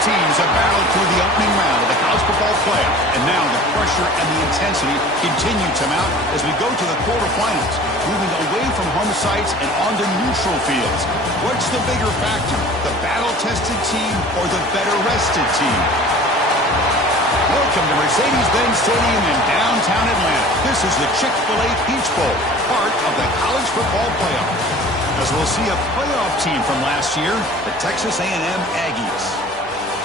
teams have battled through the opening round of the college football playoff, and now the pressure and the intensity continue to mount as we go to the quarterfinals, moving away from home sites and onto neutral fields. What's the bigger factor, the battle-tested team or the better-rested team? Welcome to Mercedes-Benz Stadium in downtown Atlanta. This is the Chick-fil-A Peach Bowl, part of the college football playoff. As we'll see a playoff team from last year, the Texas A&M Aggies,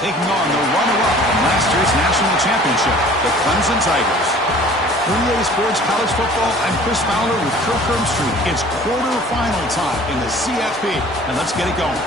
taking on the runner-up from last year's national championship, the Clemson Tigers. For EA Sports College Football, I'm Chris Fowler with Kirk Herbstreit. It's quarterfinal time in the CFP, and let's get it going.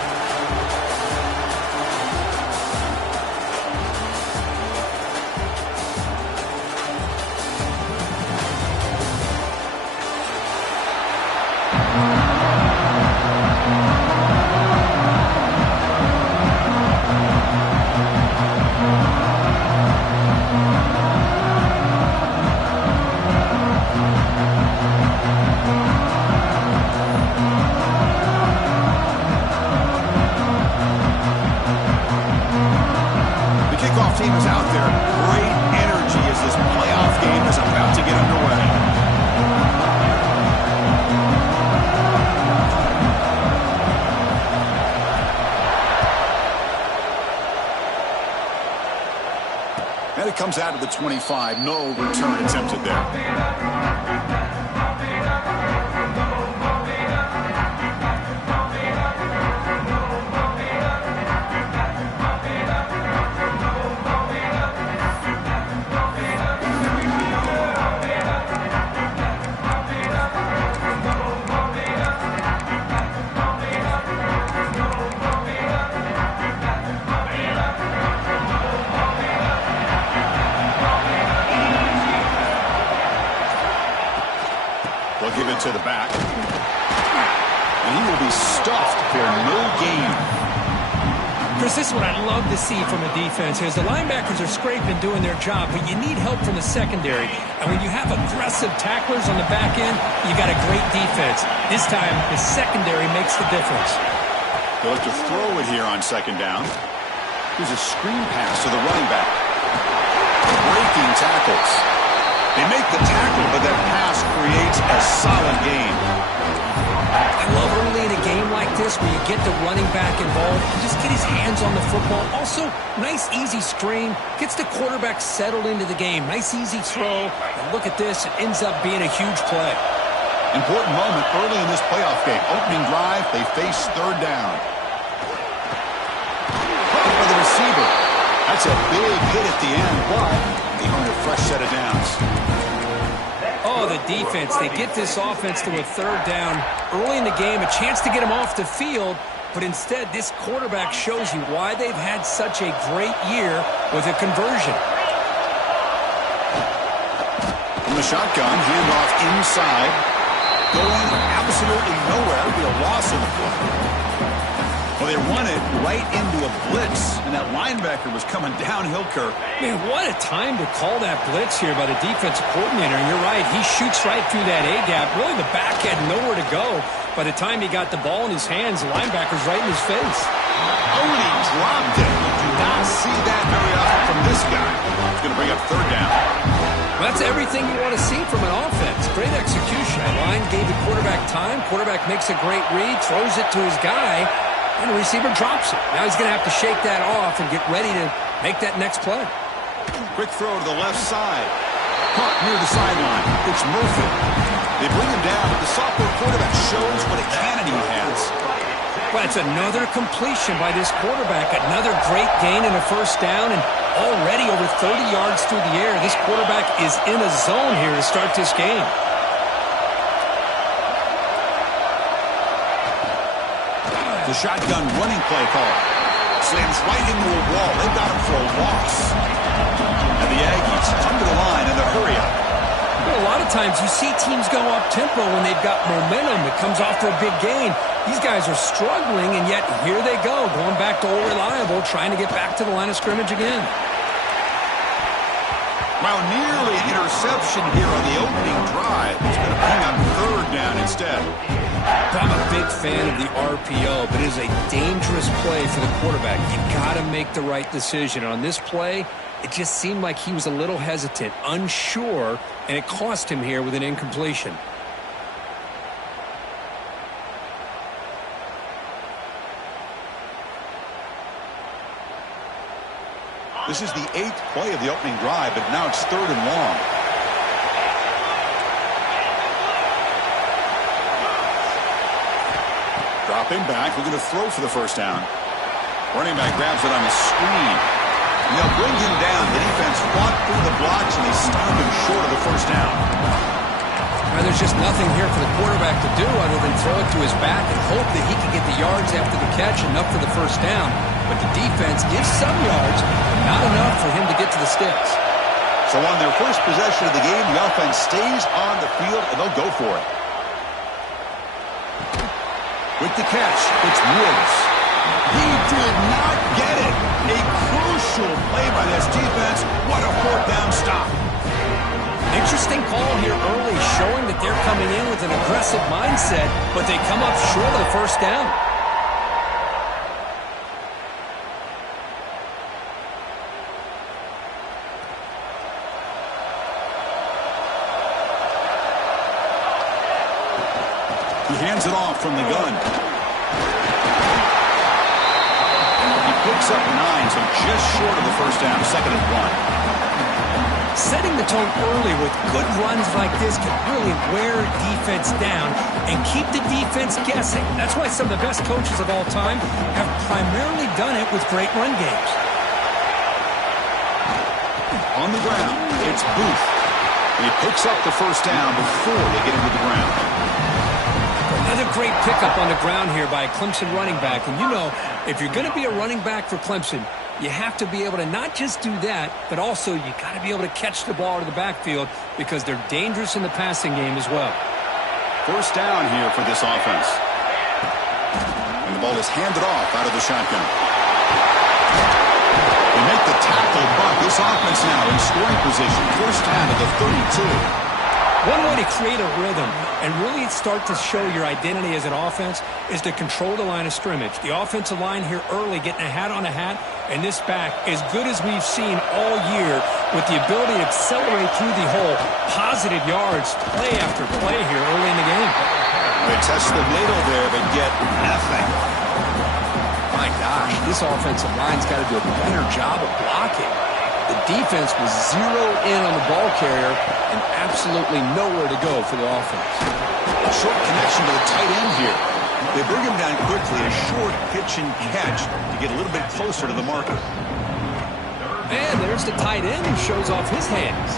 Team is out there. Great energy as this playoff game is about to get underway. And it comes out of the 25. No return attempted there. They'll give it to the back. And he will be stuffed for no gain. Chris, this is what I love to see from a defense is the linebackers are scraping, doing their job, but you need help from the secondary. And when you have aggressive tacklers on the back end, you got a great defense. This time, the secondary makes the difference. They'll have to throw it here on second down. Here's a screen pass to the running back. Breaking tackles. They make the tackle, but that pass creates a solid gain. I love early in a game like this where you get the running back involved and just get his hands on the football. Also, nice, easy screen. Gets the quarterback settled into the game. Nice, easy throw. And look at this. It ends up being a huge play. Important moment early in this playoff game. Opening drive, they face third down. Caught by the receiver. That's a big hit at the end, but they earn a fresh set of downs. Oh, the defense. They get this offense to a third down early in the game, a chance to get them off the field, but instead this quarterback shows you why they've had such a great year with a conversion. From the shotgun, handoff inside. Going absolutely nowhere. It'll be a loss in the play. Well, they run it right into a blitz, and that linebacker was coming downhill, Kirk. Man, what a time to call that blitz here by the defensive coordinator. And you're right, he shoots right through that A-gap. Really, the back had nowhere to go. By the time he got the ball in his hands, the linebacker's right in his face. Oh, and he dropped it. You do not see that very often from this guy. He's going to bring up third down. Well, that's everything you want to see from an offense. Great execution. The line gave the quarterback time. Quarterback makes a great read, throws it to his guy. And the receiver drops it. Now he's going to have to shake that off and get ready to make that next play. Quick throw to the left side. Caught near the sideline. It's Murphy. They bring him down, but the sophomore quarterback shows what a cannon he has. Well, it's another completion by this quarterback. Another great gain in a first down, and already over 30 yards through the air. This quarterback is in a zone here to start this game. The shotgun running play call. Slams right into a wall. They've got him for a loss. And the Aggies come to the line in the hurry-up. Well, a lot of times you see teams go up-tempo when they've got momentum. It comes off to a big gain. These guys are struggling, and yet here they go, going back to old reliable, trying to get back to the line of scrimmage again. Well, nearly interception here on the opening drive. It's going to bring up third down instead. I'm a big fan of the RPO, but it is a dangerous play for the quarterback. You've got to make the right decision. On this play, it just seemed like he was a little hesitant, unsure, and it cost him here with an incompletion. This is the 8th play of the opening drive, but now it's 3rd and long. Dropping back, looking to throw for the first down. Running back grabs it on the screen. And they'll bring him down. The defense fought through the blocks, and they stop him short of the first down. Now, there's just nothing here for the quarterback to do other than throw it to his back and hope that he can get the yards after the catch, enough for the first down. But the defense gives some yards, but not enough for him to get to the sticks. So on their first possession of the game, the offense stays on the field, and they'll go for it. With the catch, it's Woods. He did not get it. A crucial play by this defense. What a 4th down stop. Interesting call here early, showing that they're coming in with an aggressive mindset, but they come up short of the first down. He hands it off from the gun. He picks up 9, so just short of the first down, 2nd and 1. Setting the tone early with good runs like this can really wear defense down and keep the defense guessing. That's why some of the best coaches of all time have primarily done it with great run games. On the ground, it's Booth. He picks up the first down before they get him to the ground. Another great pickup on the ground here by a Clemson running back. And you know, if you're going to be a running back for Clemson, you have to be able to not just do that, but also you got to be able to catch the ball out of the backfield because they're dangerous in the passing game as well. First down here for this offense. And the ball is handed off out of the shotgun. They make the tackle, but this offense now in scoring position. First down to the 32. One way to create a rhythm and really start to show your identity as an offense is to control the line of scrimmage. The offensive line here early getting a hat on a hat, and this back as good as we've seen all year with the ability to accelerate through the hole. Positive yards, play after play here early in the game. They test the middle there, but get nothing. My gosh, this offensive line's got to do a better job of blocking. The defense was zeroed in on the ball carrier and absolutely nowhere to go for the offense. A short connection to the tight end here. They bring him down quickly, a short pitch and catch to get a little bit closer to the marker. And there's the tight end who shows off his hands.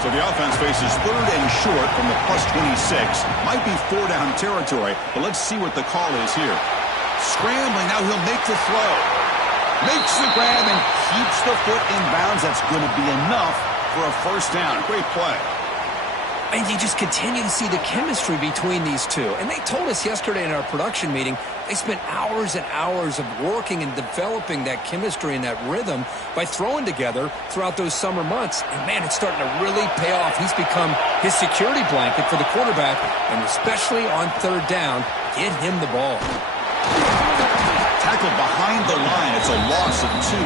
So the offense faces 3rd and short from the +26. Might be 4-down territory, but let's see what the call is here. Scrambling, now he'll make the throw. Makes the grab and keeps the foot in bounds. That's going to be enough for a first down. Great play. And you just continue to see the chemistry between these two. And they told us yesterday in our production meeting, they spent hours and hours of working and developing that chemistry and that rhythm by throwing together throughout those summer months. And, man, it's starting to really pay off. He's become his security blanket for the quarterback, and especially on 3rd down, get him the ball. Tackled behind the line. It's a loss of 2.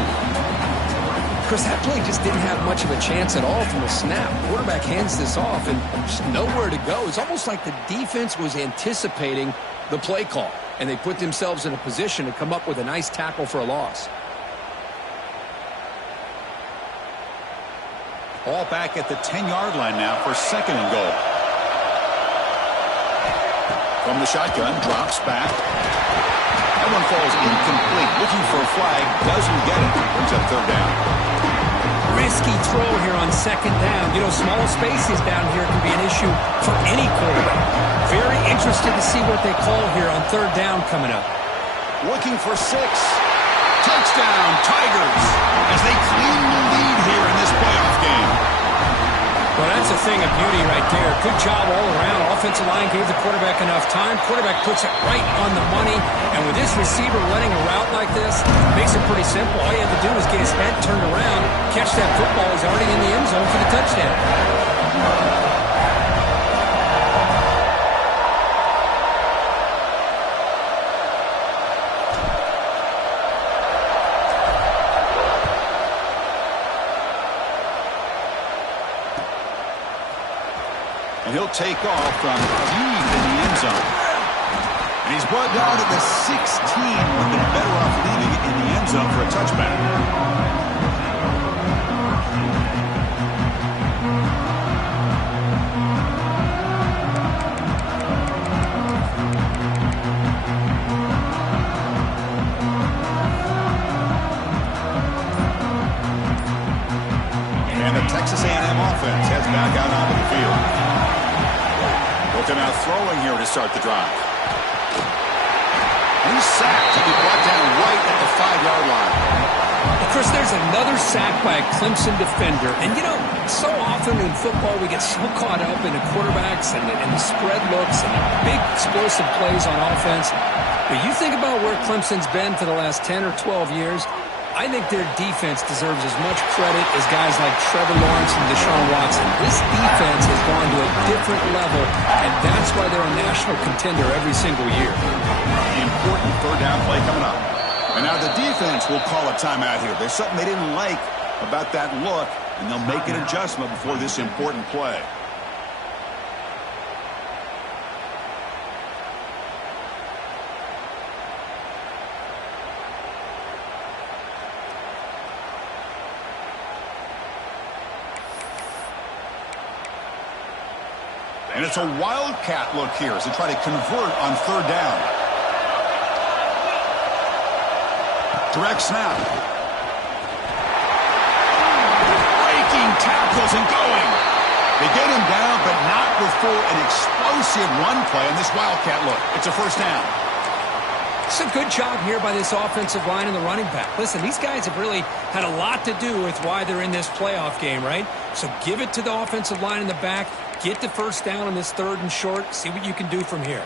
Chris, that play just didn't have much of a chance at all from the snap. Quarterback hands this off and just nowhere to go. It's almost like the defense was anticipating the play call, and they put themselves in a position to come up with a nice tackle for a loss. All back at the 10-yard line now for 2nd and goal. From the shotgun, drops back. That one falls incomplete. Looking for a flag, doesn't get it. Brings up 3rd down. Risky throw here on 2nd down. You know, small spaces down here can be an issue for any quarterback. Very interested to see what they call here on 3rd down coming up. Looking for 6. Touchdown, Tigers, as they clean the lead here in this playoff game. Well, that's a thing of beauty right there. Good job all around. Offensive line gave the quarterback enough time. Quarterback puts it right on the money. And with this receiver running a route like this, makes it pretty simple. All you have to do is get his head turned around, catch that football. He's already in the end zone for the touchdown. he'll take off from deep in the end zone. And he's brought down at the 16. Would have been better off leaving it in the end zone for a touchback. Texas A&M offense heads back out onto the field. Looking out throwing here to start the drive. He's sacked to be brought down right at the 5-yard line. Well, Chris, there's another sack by a Clemson defender. And, you know, so often in football we get so caught up in the quarterbacks and the spread looks and the big explosive plays on offense. But you think about where Clemson's been for the last 10 or 12 years, I think their defense deserves as much credit as guys like Trevor Lawrence and Deshaun Watson. This defense has gone to a different level, and that's why they're a national contender every single year. Important third down play coming up. And now the defense will call a timeout here. There's something they didn't like about that look, and they'll make an adjustment before this important play. And it's a wildcat look here as they try to convert on third down. Direct snap. Breaking tackles and going. They get him down, but not before an explosive run play on this wildcat look. It's a first down. It's a good job here by this offensive line and the running back. Listen, these guys have really had a lot to do with why they're in this playoff game, right? So give it to the offensive line in the back. Get the first down on this third and short. See what you can do from here.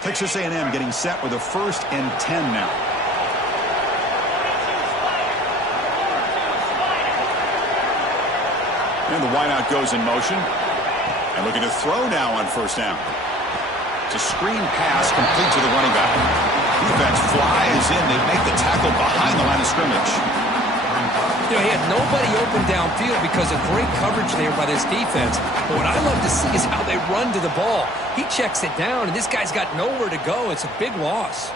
Texas A&M getting set with a 1st and 10 now. And the wideout goes in motion. And looking to throw now on first down. It's a screen pass complete to the running back. Defense flies in. They make the tackle behind the line of scrimmage. You know, he had nobody open downfield because of great coverage there by this defense. But what I love to see is how they run to the ball. He checks it down, and this guy's got nowhere to go. It's a big loss.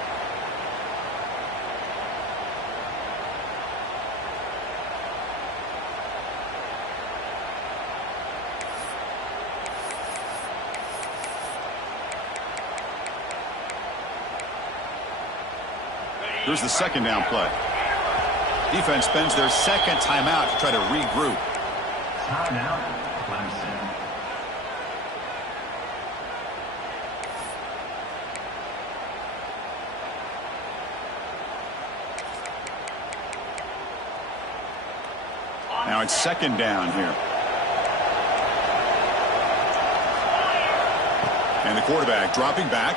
Here's the second down play. Defense spends their second timeout to try to regroup. Timeout, Clemson. Now it's second down here. And the quarterback dropping back.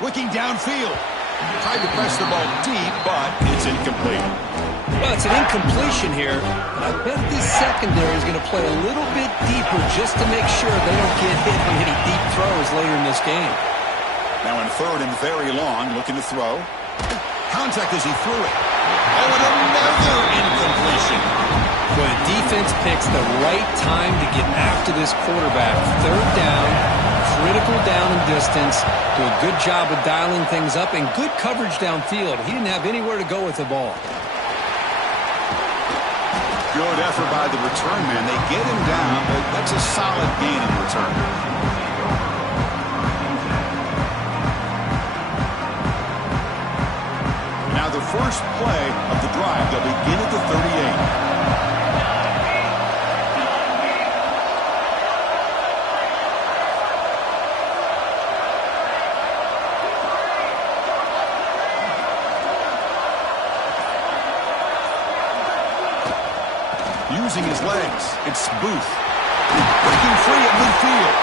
Looking downfield. Tried to press the ball deep, but it's incomplete. Well, it's an incompletion here, but I bet this secondary is going to play a little bit deeper just to make sure they don't get hit on any deep throws later in this game. Now in third and very long, looking to throw. Contact as he threw it. Oh, and another incompletion. Well, the defense picks the right time to get after this quarterback. Third down, critical down and distance. Do a good job of dialing things up and good coverage downfield. He didn't have anywhere to go with the ball. Good effort by the return man. They get him down, but that's a solid gain in return. Now the first play of the drive. They'll begin at the 38. Using his legs, it's Booth. Breaking free at midfield.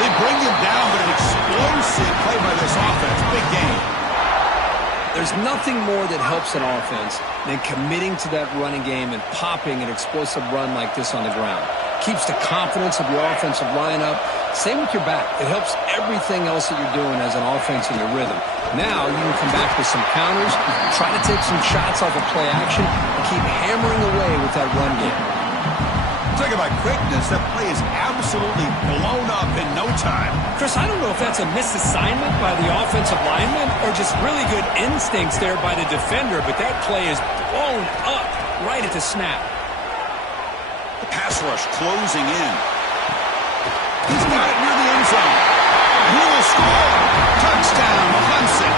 They bring him down, but an explosive play by this offense. Big game. There's nothing more that helps an offense than committing to that running game and popping an explosive run like this on the ground. Keeps the confidence of your offensive lineup. Same with your back. It helps everything else that you're doing as an offense in your rhythm. Now you can come back with some counters, try to take some shots off of play action, and keep hammering away with that run game. To Talk about quickness. That play is absolutely blown up in no time. Chris, I don't know if that's a misassignment by the offensive lineman or just really good instincts there by the defender, but that play is blown up right at the snap. The pass rush closing in. He's got it near the end zone. He will score. Touchdown, Clemson.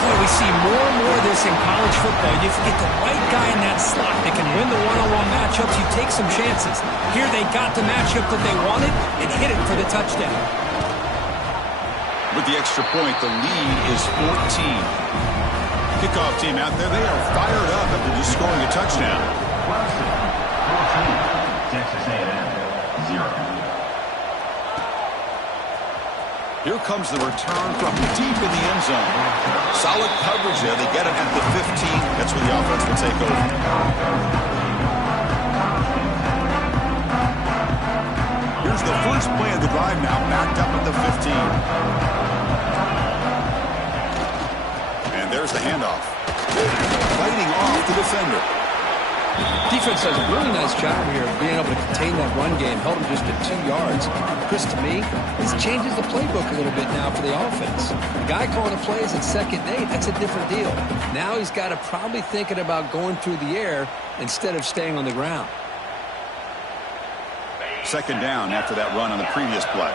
Boy, we see more and more of this in college football. If you get the right guy in that slot that can win the one-on-one matchups, you take some chances. Here they got the matchup that they wanted and hit it for the touchdown. With the extra point, the lead is 14. Kickoff team out there, they are fired up after just scoring a touchdown. Clemson, 14. Texas A&M, 0. Here comes the return from deep in the end zone. Solid coverage there. They get him at the 15. That's where the offense will take over. Here's the first play of the drive now, backed up at the 15. And there's the handoff. Fighting off the defender. Defense does a really nice job here of being able to contain that run game. Held him just at 2 yards. Chris, to me, this changes the playbook a little bit now for the offense. The guy calling the plays at 2nd and 8, that's a different deal. Now he's got to probably thinking about going through the air instead of staying on the ground. 2nd down after that run on the previous play.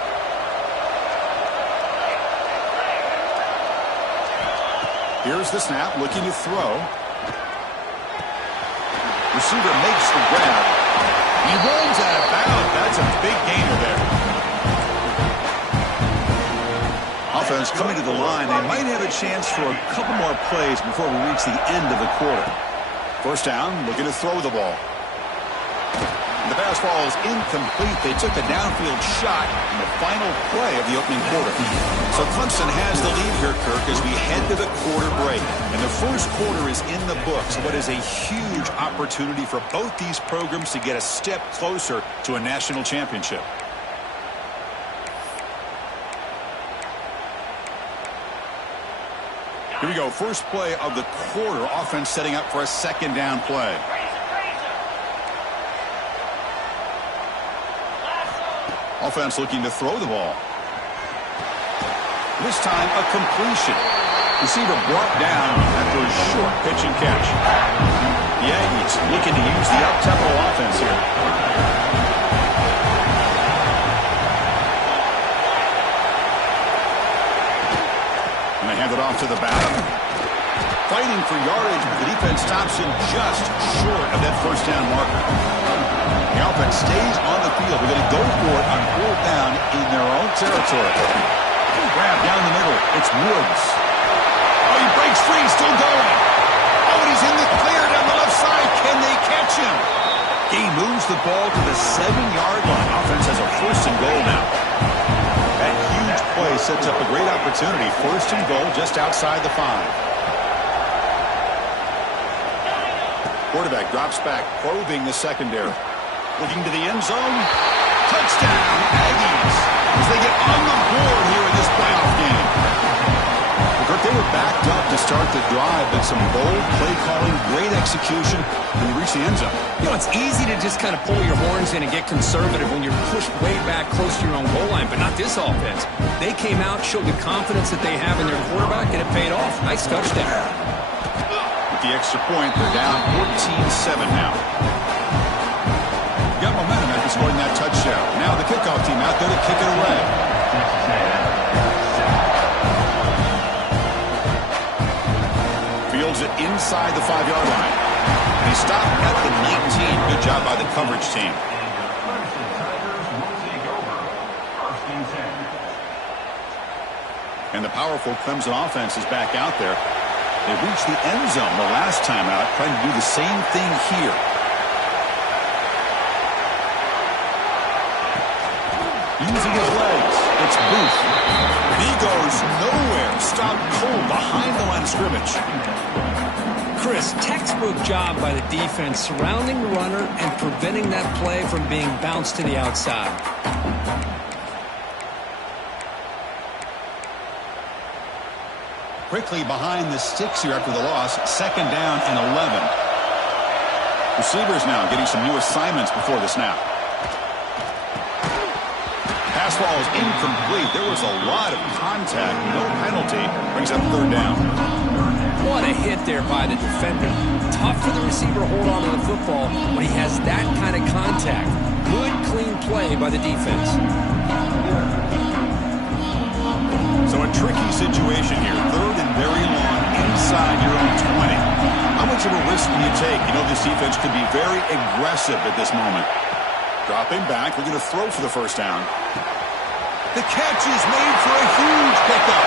Here's the snap, looking to throw. Receiver makes the grab. He runs out of bounds. That's a big gainer there. Offense coming to the line. They might have a chance for a couple more plays before we reach the end of the quarter. First down, looking to throw the ball. The pass ball is incomplete. They took a downfield shot in the final play of the opening quarter. So Clemson has the lead here, Kirk, as we head to the quarter break. And the first quarter is in the books. What is a huge opportunity for both these programs to get a step closer to a national championship. Here we go. First play of the quarter. Offense setting up for a 2nd down play. Offense looking to throw the ball. This time a completion. Receiver brought down after a short pitch and catch. The Aggies looking to use the up-tempo offense here. And they hand it off to the batter. Fighting for yardage, but the defense stops him just short of that first down marker. The offense stays on the field. They're going to go for it on 4th down in their own territory. Grab down the middle. It's Woods. Oh, he breaks free. Still going. Oh, and he's in the clear down the left side. Can they catch him? He moves the ball to the 7-yard line. Offense has a 1st and goal now. That huge play sets up a great opportunity. 1st and goal just outside the 5. Quarterback drops back, probing the secondary. Looking to the end zone. Touchdown, Aggies, as they get on the board here in this playoff game. They were backed up to start the drive, but some bold play calling, great execution when you reach the end zone. You know, it's easy to just kind of pull your horns in and get conservative when you're pushed way back close to your own goal line, but not this offense. They came out, showed the confidence that they have in their quarterback, and it paid off. Nice touchdown. With the extra point, they're down 14-7 now. Got momentum after scoring that touchdown. Now the kickoff team out there to kick it away. Fields it inside the 5-yard line. They stop at the 19. Good job by the coverage team. And the powerful Clemson offense is back out there. They reached the end zone the last time out, trying to do the same thing here. Using his legs, it's Booth. He goes nowhere. Stopped cold behind the line of scrimmage. Chris, textbook job by the defense surrounding the runner and preventing that play from being bounced to the outside. Quickly behind the sticks here after the loss. 2nd down and 11. Receivers now getting some new assignments before the snap. Pass ball is incomplete. There was a lot of contact. No penalty. Brings up third down. What a hit there by the defender. Tough for the receiver to hold on to the football when he has that kind of contact. Good, clean play by the defense. So a tricky situation here. Third and very long inside your own 20. How much of a risk can you take? You know this defense could be very aggressive at this moment. Dropping back. We're going to throw for the first down. The catch is made for a huge pickup.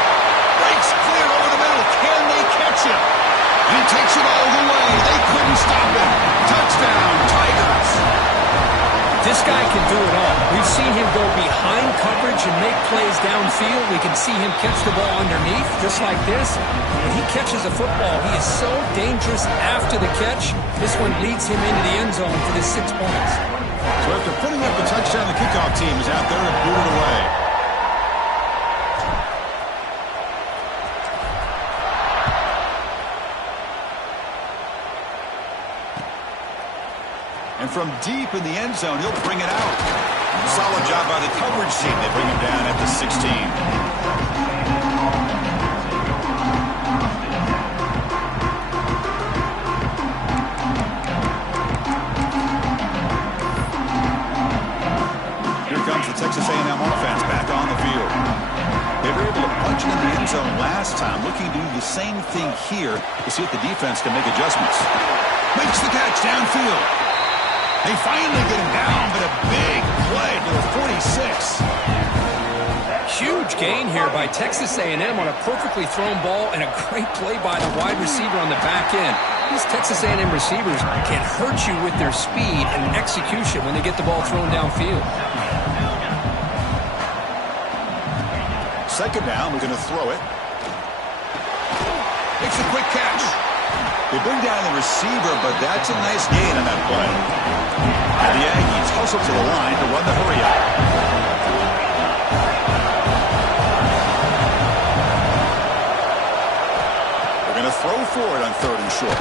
Breaks clear over the middle. Can they catch him? And he takes it all the way. They couldn't stop him. Touchdown, Tigers. This guy can do it all. We've seen him go behind coverage and make plays downfield. We can see him catch the ball underneath, just like this. When he catches a football, he is so dangerous after the catch. This one leads him into the end zone for the 6 points. So after putting up the touchdown, the kickoff team is out there to boot it away. And from deep in the end zone, he'll bring it out. Solid job by the coverage team. They bring him down at the 16. Here comes the Texas A&M offense back on the field. They were able to punch it in the end zone last time. Looking to do the same thing here to see if the defense can make adjustments. Makes the catch downfield. They finally get him down, but a big play to the 46. Huge gain here by Texas A&M on a perfectly thrown ball and a great play by the wide receiver on the back end. These Texas A&M receivers can hurt you with their speed and execution when they get the ball thrown downfield. Second down, we're going to throw it. Makes a quick catch. They bring down the receiver, but that's a nice gain on that play. And the Aggies hustle to the line to run the hurry-up. They're going to throw for it on third and short.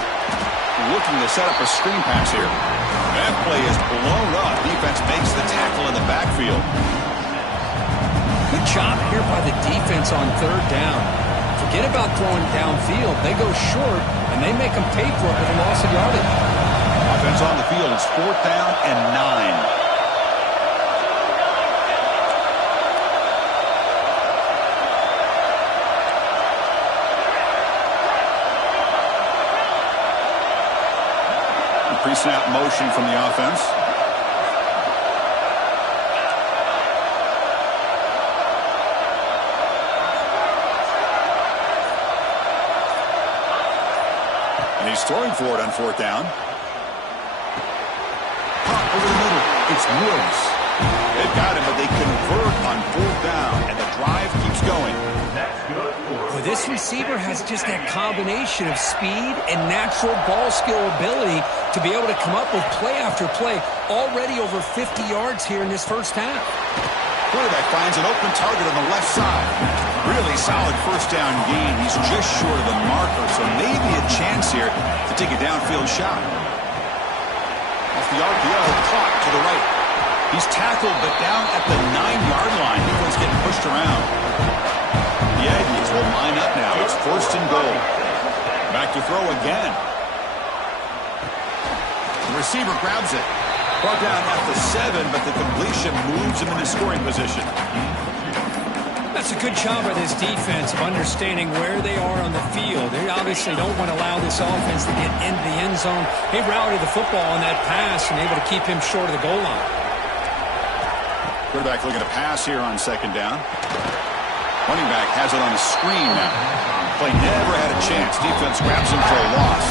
Looking to set up a screen pass here. That play is blown up. Defense makes the tackle in the backfield. Good job here by the defense on third down. Forget about throwing downfield. They go short, and they make them pay for it with a loss of yardage. Offense on the field is 4th down and 9. Pre-snap motion from the offense. And he's throwing for it on 4th down. Pop over the middle. It's Woods. They've got him, but they convert on 4th down, and the drive keeps going. Well, this receiver has just that combination of speed and natural ball skill ability to be able to come up with play after play. Already over 50 yards here in this first half. Quarterback finds an open target on the left side. Really solid first down gain. He's just short of the marker, so maybe a chance here to take a downfield shot. Off the RPO, clock to the right. He's tackled, but down at the 9-yard line. Defense getting pushed around. The Aggies will line up now. It's 1st and goal. Back to throw again. The receiver grabs it. Brought down at the 7, but the completion moves him into scoring position. That's a good job by this defense of understanding where they are on the field. They obviously don't want to allow this offense to get into the end zone. They rallied the football on that pass and able to keep him short of the goal line. Quarterback looking to pass here on 2nd down. Running back has it on a screen now. Play never had a chance. Defense grabs him for a loss.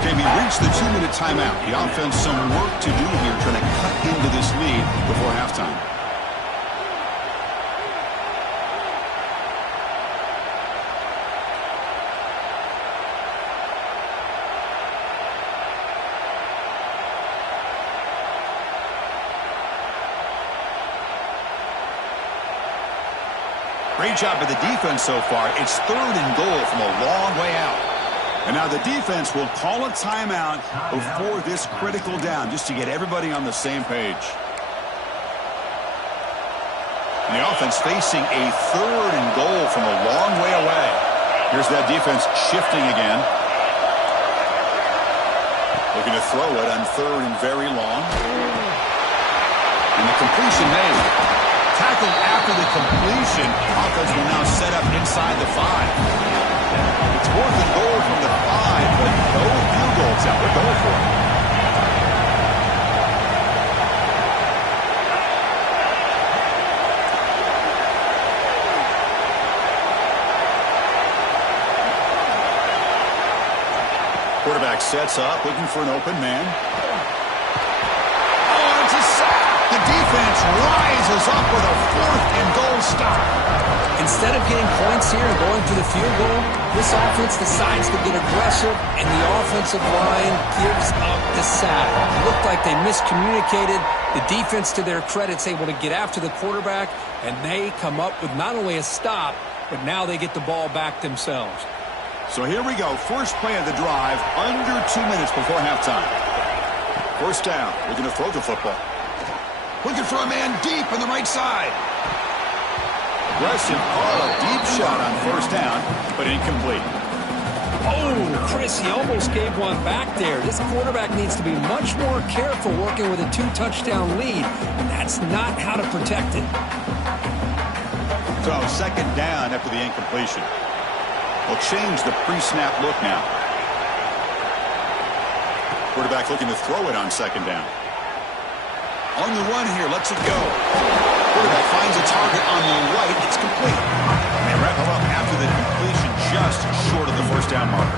Okay, we reached the 2-minute timeout. The offense some work to do here trying to cut into this lead before halftime. Great job by the defense so far. It's 3rd and goal from a long way out. And now the defense will call a timeout before this critical down, just to get everybody on the same page. And the offense facing a 3rd and goal from a long way away. Here's that defense shifting again. Looking to throw it on 3rd and very long. And the completion made. Tackled after the completion. Offense will now set up inside the 5. It's 4th and goal from the 5, but no field goal attempt. They're going for it. Quarterback sets up, looking for an open man. Oh, it's a sack. The defense rises up with a 4th and goal stop. Instead of getting points here and going for the field goal, this offense decides to get aggressive, and the offensive line gives up the sack. It looked like they miscommunicated. The defense, to their credit, is able to get after the quarterback, and they come up with not only a stop, but now they get the ball back themselves. So here we go. First play of the drive, under 2 minutes before halftime. First down. Looking to throw the football. Looking for a man deep on the right side. Aggressive call, a deep shot on first down, but incomplete. Oh, Chris, he almost gave one back there. This quarterback needs to be much more careful working with a 2-touchdown lead. That's not how to protect it. So second down after the incompletion. We'll change the pre-snap look now. Quarterback looking to throw it on second down. On the run here, lets it go. Quarterback finds a target on the right. It's complete. And they wrap him up after the completion, just short of the first down marker.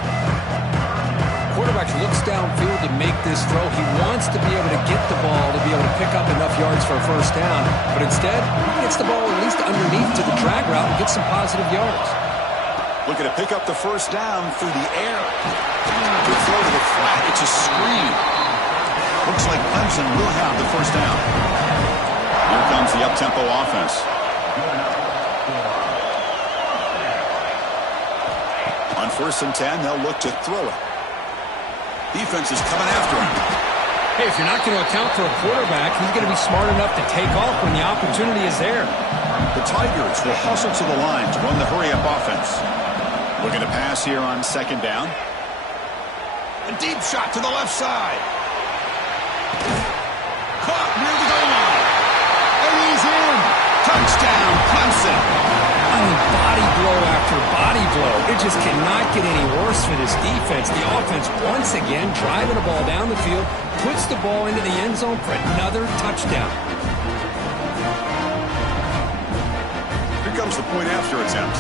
Quarterback looks downfield to make this throw. He wants to be able to get the ball to be able to pick up enough yards for a first down. But instead, he gets the ball at least underneath to the drag route and gets some positive yards. Looking to pick up the first down through the air. Good throw to the flat. It's a screen. Looks like Clemson will have the first down. Here comes the up-tempo offense. On 1st and 10, they'll look to throw it. Defense is coming after him. Hey, if you're not going to account for a quarterback, he's going to be smart enough to take off when the opportunity is there. The Tigers will hustle to the line to run the hurry-up offense. Looking to pass here on second down. A deep shot to the left side. Caught near the goal line. And he's in. Touchdown, Clemson. I mean, body blow after body blow. It just cannot get any worse for this defense. The offense, once again, driving the ball down the field, puts the ball into the end zone for another touchdown. Here comes the point after attempt.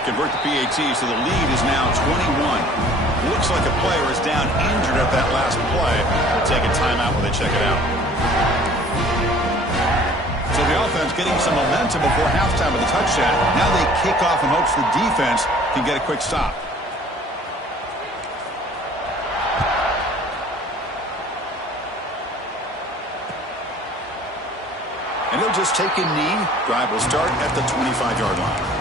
Convert the PAT, so the lead is now 21. Looks like a player is down injured at that last play. They'll take a timeout when they check it out. So the offense getting some momentum before halftime with the touchdown. Now they kick off in hopes the defense can get a quick stop. And they'll just take a knee. Drive will start at the 25-yard line.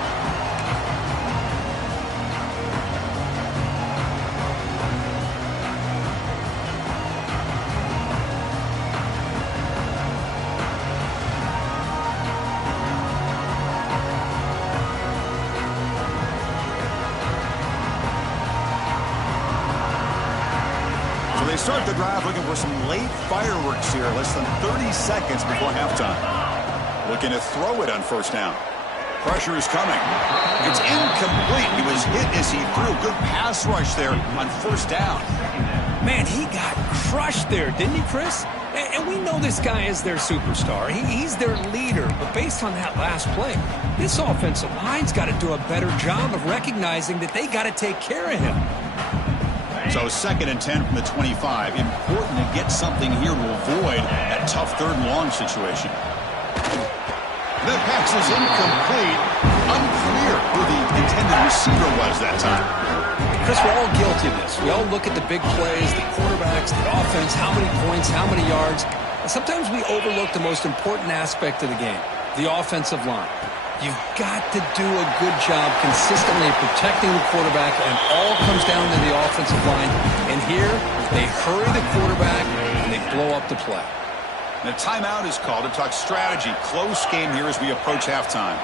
They start the drive looking for some late fireworks here, less than 30 seconds before halftime. Looking to throw it on first down. Pressure is coming. It's incomplete. He was hit as he threw. Good pass rush there on first down. Man, he got crushed there, didn't he, Chris? And we know this guy is their superstar. He's their leader. But based on that last play, this offensive line's got to do a better job of recognizing that they got to take care of him. So 2nd and 10 from the 25. Important to get something here to avoid that tough 3rd and long situation. The pass is incomplete. Unclear who the intended receiver was that time. Chris, we're all guilty of this. We all look at the big plays, the quarterbacks, the offense, how many points, how many yards. And sometimes we overlook the most important aspect of the game. The offensive line. You've got to do a good job consistently protecting the quarterback, and all comes down to the offensive line. And here, they hurry the quarterback, and they blow up the play. And a timeout is called to talk strategy. Close game here as we approach halftime.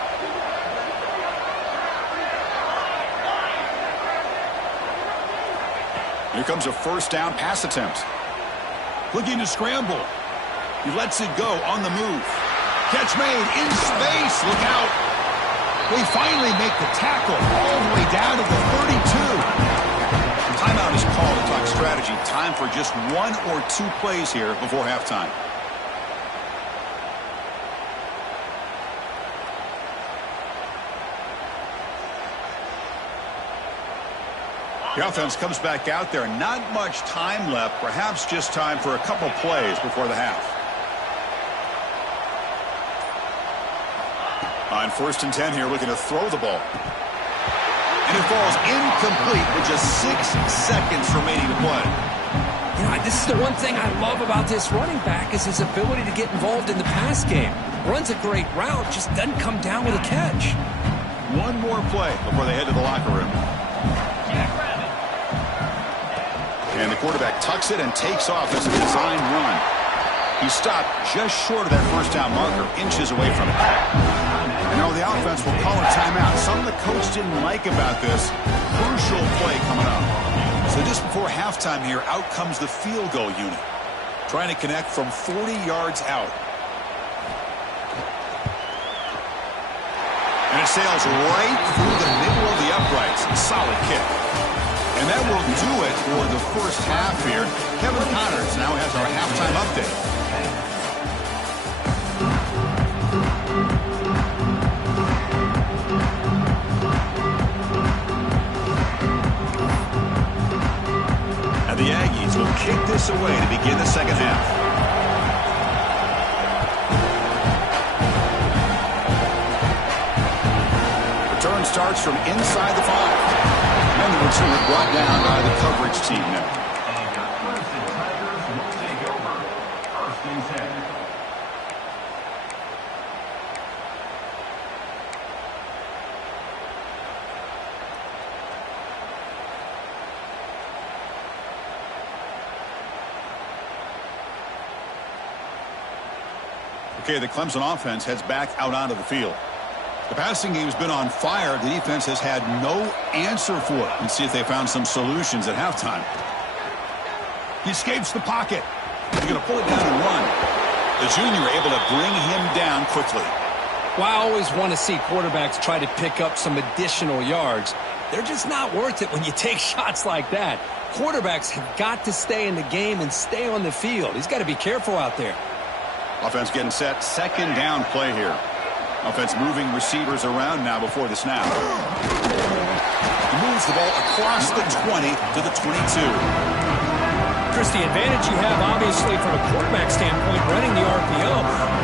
Here comes a first down pass attempt. Looking to scramble. He lets it go on the move. Catch made in space. Look out. They finally make the tackle all the way down to the 32. Timeout is called to talk strategy. Time for just 1 or 2 plays here before halftime. The offense comes back out there. Not much time left. Perhaps just time for a couple plays before the half. On 1st and 10 here, looking to throw the ball. And it falls incomplete with just 6 seconds remaining to play. You know, this is the one thing I love about this running back is his ability to get involved in the pass game. Runs a great route, just doesn't come down with a catch. One more play before they head to the locker room. And the quarterback tucks it and takes off as a design run. He stopped just short of that first down marker, inches away from it. And now the offense will call a timeout. Something the coach didn't like about this. Crucial play coming up. So just before halftime here, out comes the field goal unit. Trying to connect from 40 yards out. And it sails right through the middle of the uprights. Solid kick. And that will do it for the first half here. Kevin Connors now has our halftime update. And the Aggies will kick this away to begin the second half. Return starts from inside the 5. And the return brought down by the coverage team now. And your Clemson Tigers will take over. 1st and 10. Okay, the Clemson offense heads back out onto the field. The passing game's been on fire. The defense has had no answer for it. Let's see if they found some solutions at halftime. He escapes the pocket. He's going to pull it down and run. The junior able to bring him down quickly. Well, I always want to see quarterbacks try to pick up some additional yards. They're just not worth it when you take shots like that. Quarterbacks have got to stay in the game and stay on the field. He's got to be careful out there. Offense getting set. Second down play here. Offense moving receivers around now before the snap. He moves the ball across the 20 to the 22. Chris, the advantage you have, obviously, from a quarterback standpoint, running the RPO,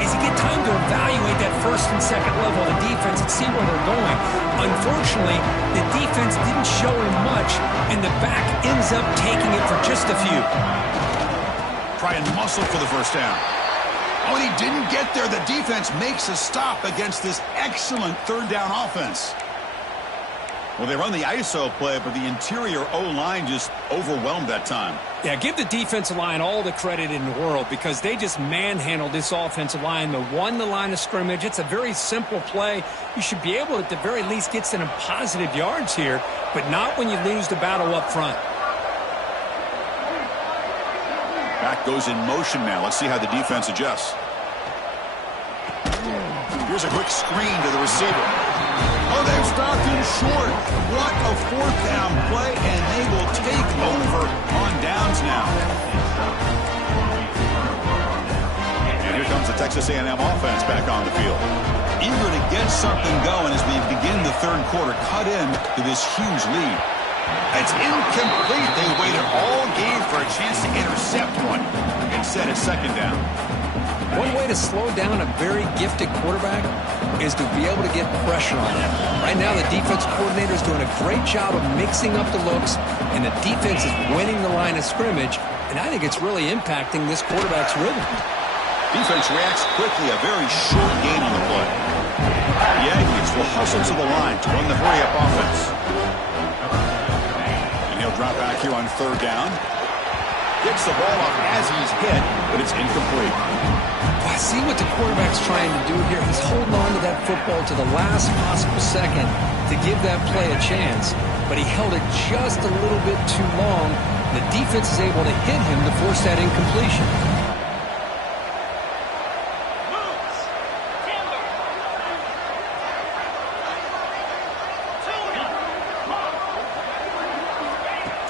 is you get time to evaluate that first and second level of the defense and see where they're going. Unfortunately, the defense didn't show him much, and the back ends up taking it for just a few. Try and muscle for the first down. When he didn't get there, the defense makes a stop against this excellent third down offense. Well, they run the ISO play, but the interior O-line just overwhelmed that time. Yeah, give the defensive line all the credit in the world because they just manhandled this offensive line. They won the line of scrimmage. It's a very simple play. You should be able to, at the very least, get some positive yards here, but not when you lose the battle up front. Back goes in motion now. Let's see how the defense adjusts. Here's a quick screen to the receiver. Oh, they've stopped him short. What a fourth down play, and they will take over on downs now. And here comes the Texas A&M offense back on the field. Eager to get something going as we begin the third quarter, cut in to this huge lead. It's incomplete. They waited all game for a chance to intercept one. Instead, it's second down. One way to slow down a very gifted quarterback is to be able to get pressure on him. Right now, the defense coordinator is doing a great job of mixing up the looks, and the defense is winning the line of scrimmage, and I think it's really impacting this quarterback's rhythm. Defense reacts quickly, a very short gain on the play. The Aggies will hustle to the line to run the hurry-up offense. And he'll drop back here on third down. Gets the ball off as he's hit, but it's incomplete. I see what the quarterback's trying to do here. He's holding on to that football to the last possible second to give that play a chance, but he held it just a little bit too long. The defense is able to hit him to force that incompletion.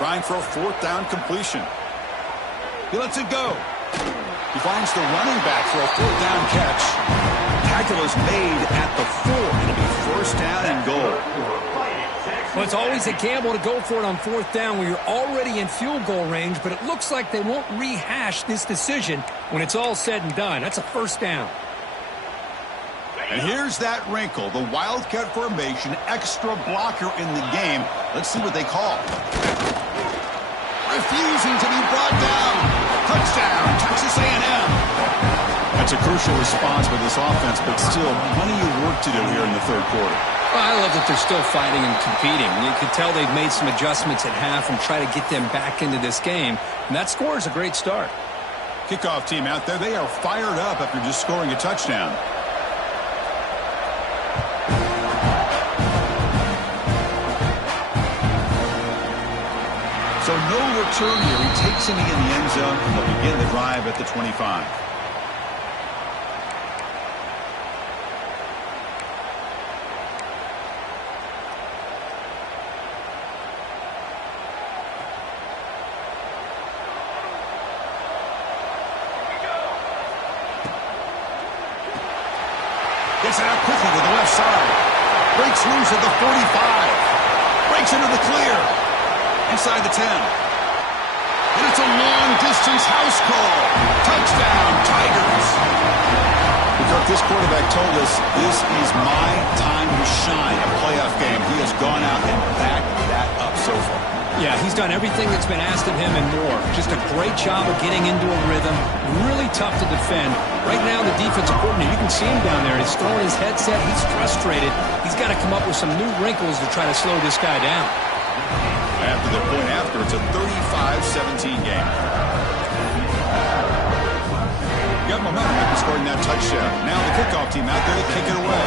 Trying for a fourth down completion. He lets it go. He finds the running back for a fourth down catch. Tackle is made at the 4. It'll be first down and goal. Well, it's always a gamble to go for it on fourth down when you're already in field goal range, but it looks like they won't rehash this decision when it's all said and done. That's a first down. And here's that wrinkle, the Wildcat formation, extra blocker in the game. Let's see what they call. Refusing to be brought down. Touchdown, Texas A&M. That's a crucial response for this offense, but still plenty of work to do here in the third quarter. Well, I love that they're still fighting and competing. You can tell they've made some adjustments at half and try to get them back into this game. And that score is a great start. Kickoff team out there, they are fired up after just scoring a touchdown. So no return here. He takes him in the end zone, and they'll begin the drive at the 25. Gets it out quickly to the left side. Breaks loose at the 45. Breaks into the clear. Inside the 10. And it's a long-distance house call. Touchdown, Tigers. Because this quarterback told us this is my time to shine, a playoff game. He has gone out and backed that up so far. Yeah, he's done everything that's been asked of him and more. Just a great job of getting into a rhythm. Really tough to defend. Right now, the defensive coordinator, you can see him down there. He's throwing his headset. He's frustrated. He's got to come up with some new wrinkles to try to slow this guy down. After the point after, it's a 35-17 game. Got momentum after scoring that touchdown. Now the kickoff team out there to kick it away.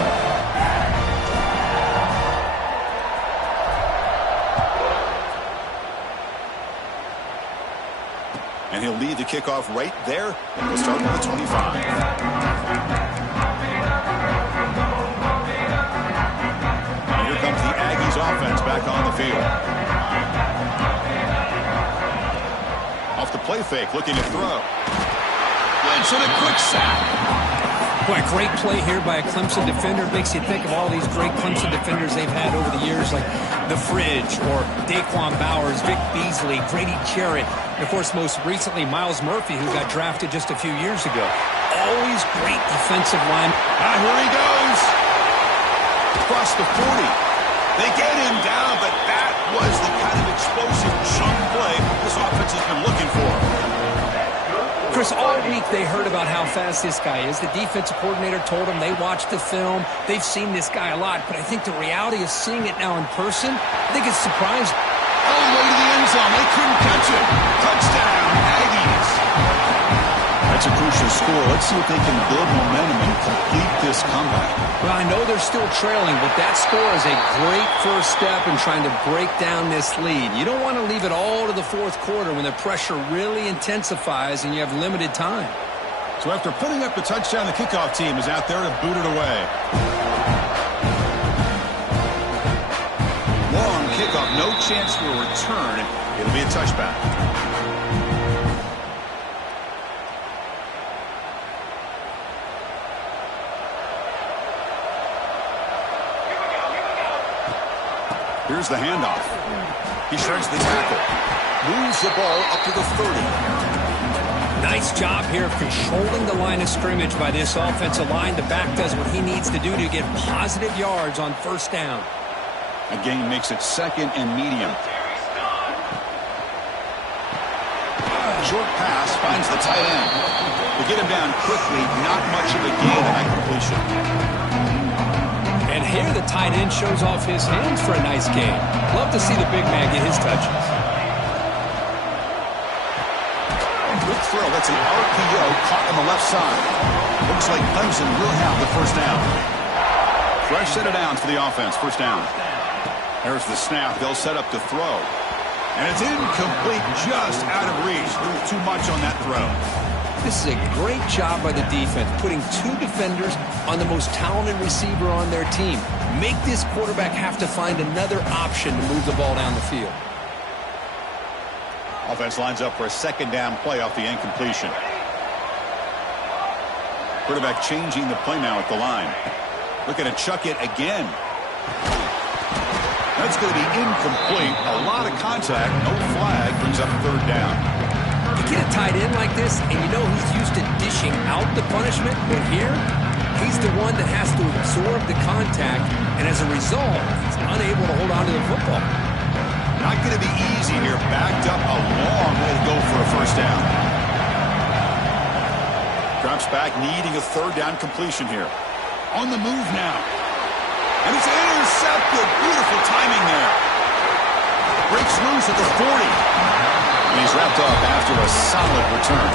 And he'll lead the kickoff right there. And we'll start with the 25. And here comes the Aggies offense back on the field. Off the play fake, looking to throw. Blitz and a quick sack. Boy, a great play here by a Clemson defender. Makes you think of all these great Clemson defenders they've had over the years, like The Fridge or Daquan Bowers, Vic Beasley, Grady Jarrett, and, of course, most recently, Miles Murphy, who got drafted just a few years ago. Always great defensive line. Here he goes. Across the 40. They get him down, but that was the kind of explosive chunk play this offense has been looking for. Chris, all week they heard about how fast this guy is. The defensive coordinator told them they watched the film. They've seen this guy a lot, but I think the reality of seeing it now in person, I think it's surprising. All the way to the end zone. They couldn't catch it. Touchdown, Aggies. That's a crucial score. Let's see if they can build momentum and complete this comeback. Well, I know they're still trailing, but that score is a great first step in trying to break down this lead. You don't want to leave it all to the fourth quarter when the pressure really intensifies and you have limited time. So after putting up the touchdown, the kickoff team is out there to boot it away. Long kickoff, no chance for a return. It'll be a touchback. Here's the handoff. He shreds the tackle. Moves the ball up to the 30. Nice job here of controlling the line of scrimmage by this offensive line. The back does what he needs to do to get positive yards on first down. A gain makes it second and medium. Short pass finds the tight end. They get him down quickly, not much of a gain on that completion. And here the tight end shows off his hands for a nice game. Love to see the big man get his touches. Quick throw, that's an RPO caught on the left side. Looks like Clemson will have the first down. Fresh set of downs for the offense, first down. There's the snap, they'll set up to throw. And it's incomplete, just out of reach. A little too much on that throw. This is a great job by the defense, putting two defenders on the most talented receiver on their team. Make this quarterback have to find another option to move the ball down the field. Offense lines up for a second down play off the incompletion. Quarterback changing the play now at the line. Looking to chuck it again. That's going to be incomplete. A lot of contact. No flag. Brings up third down. You get a tight end like this, and you know he's used to dishing out the punishment, but here, he's the one that has to absorb the contact, and as a result, he's unable to hold on to the football. Not going to be easy here. Backed up a long way to go for a first down. Drops back, needing a third down completion here. On the move now. And it's intercepted. Beautiful timing there. Breaks loose at the 40. And he's wrapped up after a solid return.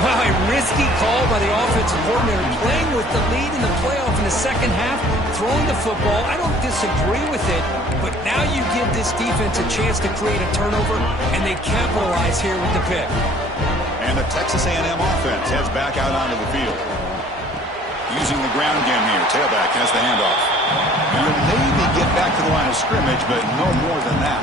Wow, a risky call by the offensive coordinator, playing with the lead in the playoff in the second half, throwing the football. I don't disagree with it, but now you give this defense a chance to create a turnover, and they capitalize here with the pick. And the Texas A&M offense heads back out onto the field. Using the ground game here. Tailback has the handoff. And he'll maybe get back to the line of scrimmage, but no more than that.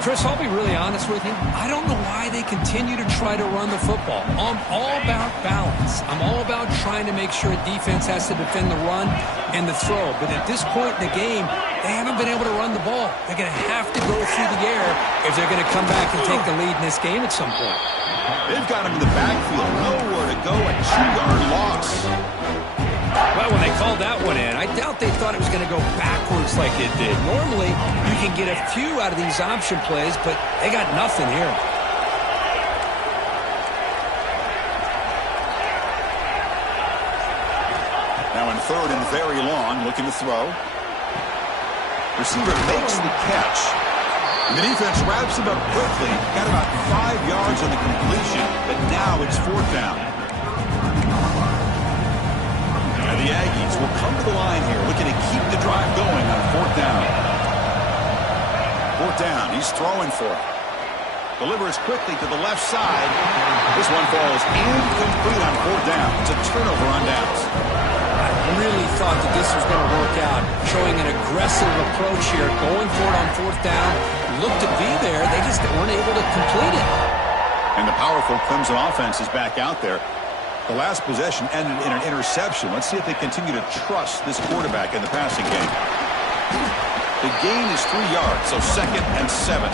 Chris, I'll be really honest with you. I don't know why they continue to try to run the football. I'm all about balance. I'm all about trying to make sure a defense has to defend the run and the throw. But at this point in the game, they haven't been able to run the ball. They're going to have to go through the air if they're going to come back and take the lead in this game at some point. They've got him in the backfield. Nowhere to go. A 2-yard loss. Well, when they called that one in, I doubt they thought it was going to go backwards like it did. Normally, you can get a few out of these option plays, but they got nothing here. Now in third and very long, looking to throw. Receiver makes the catch. And the defense wraps him up quickly. Got about 5 yards on the completion, but now it's fourth down. And the Aggies will come to the line here, looking to keep the drive going on fourth down. Fourth down, he's throwing for it. Delivers quickly to the left side. This one falls incomplete on fourth down. It's a turnover on downs. I really thought that this was going to work out, showing an aggressive approach here, going for it on fourth down. Looked to be there, they just weren't able to complete it. And the powerful Clemson offense is back out there. The last possession ended in an interception. Let's see if they continue to trust this quarterback in the passing game. The gain is 3 yards, so 2nd and 7.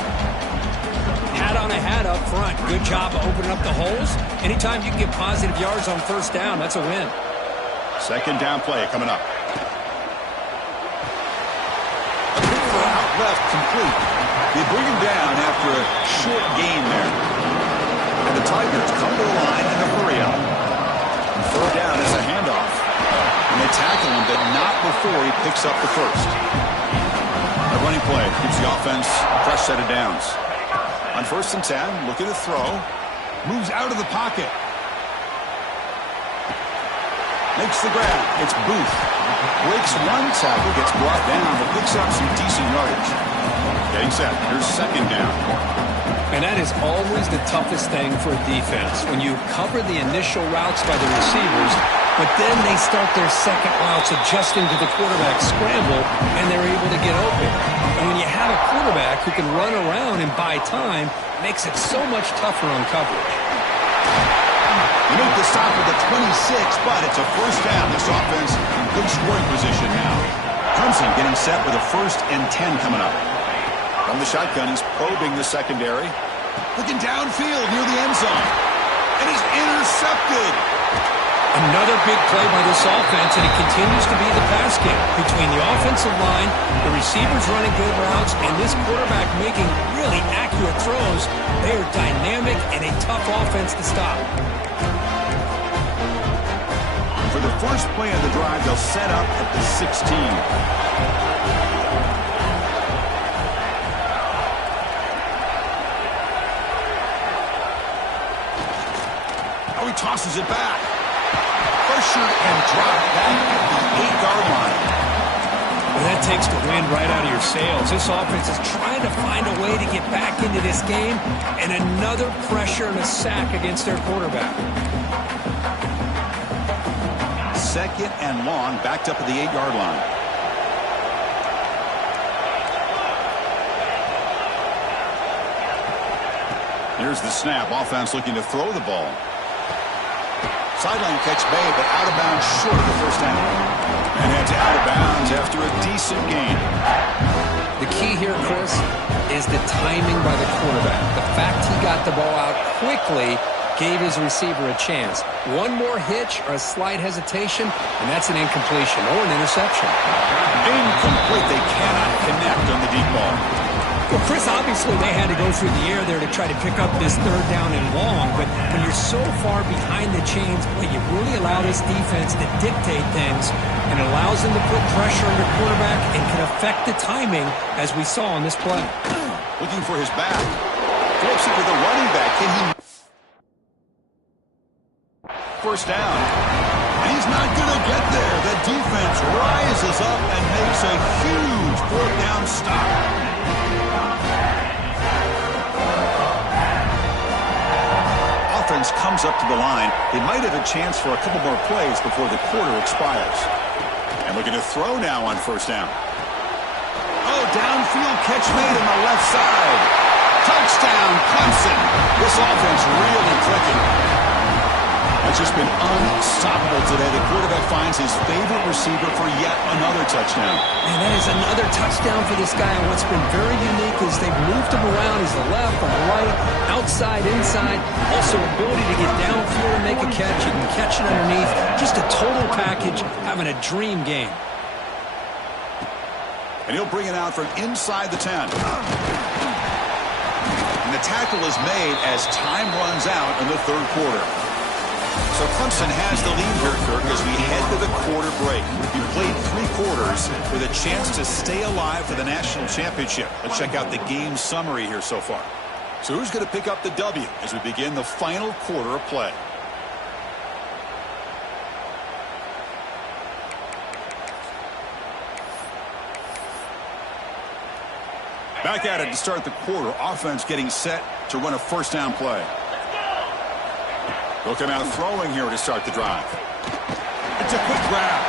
Hat on a hat up front. Good job of opening up the holes. Anytime you can get positive yards on first down, that's a win. Second down play coming up. A kick for out left, complete. They bring him down after a short gain there. And the Tigers come to the line in a hurry up. And third down is a handoff. And they tackle him, but not before he picks up the first. A running play gives the offense a fresh set of downs. On 1st and 10, looking to throw. Moves out of the pocket. Makes the grab. It's Booth. Breaks one tackle, gets brought down, but picks up some decent yardage. Getting set. Here's second down. And that is always the toughest thing for a defense, when you cover the initial routes by the receivers, but then they start their second routes adjusting to the quarterback scramble, and they're able to get open. And when you have a quarterback who can run around and buy time, it makes it so much tougher on coverage. They make the stop at the 26, but it's a first down. This offense in good scoring position now. Clemson getting set with a 1st and 10 coming up. From the shotgun, he's probing the secondary. Looking downfield near the end zone. And he's intercepted. Another big play by this offense, and it continues to be the pass game. Between the offensive line, the receivers running good routes, and this quarterback making really accurate throws, they are dynamic and a tough offense to stop. For the first play of the drive, they'll set up at the 16. Oh, he tosses it back. Pressured and dropped back at the 8-yard line. Well, that takes the wind right out of your sails. This offense is trying to find a way to get back into this game, and another pressure and a sack against their quarterback. Second and long, backed up at the 8-yard line. Here's the snap. Offense looking to throw the ball. Sideline catch made, but out of bounds short of the first down. And heads out of bounds after a decent gain. The key here, Chris, is the timing by the quarterback. The fact he got the ball out quickly gave his receiver a chance. One more hitch or a slight hesitation, and that's an incompletion or an interception. Incomplete. They cannot connect on the deep ball. Well, Chris, obviously they had to go through the air there to try to pick up this third down and long, but when you're so far behind the chains, you really allow this defense to dictate things, and it allows them to put pressure on the quarterback and can affect the timing, as we saw on this play. Looking for his back. Flips it to the running back. Can he... First down. And he's not going to get there. The defense rises up and makes a huge fourth down stop. Offense comes up to the line. They might have a chance for a couple more plays before the quarter expires. And looking to throw now on first down. Oh, downfield catch made on the left side. Touchdown, Clemson. This offense really clicking. Has just been unstoppable today. The quarterback finds his favorite receiver for yet another touchdown. And that is another touchdown for this guy. And what's been very unique is they've moved him around. He's the left, on the right, outside, inside. Also ability to get downfield and make a catch. He can catch it underneath. Just a total package, having a dream game. And he'll bring it out from inside the 10. And the tackle is made as time runs out in the third quarter. So Clemson has the lead here, Kirk, as we head to the quarter break. We played 3 quarters with a chance to stay alive for the national championship. Let's check out the game summary here so far. So who's going to pick up the W as we begin the final quarter of play? Back at it to start the quarter. Offense getting set to run a first down play. They'll come out throwing here to start the drive. It's a quick grab.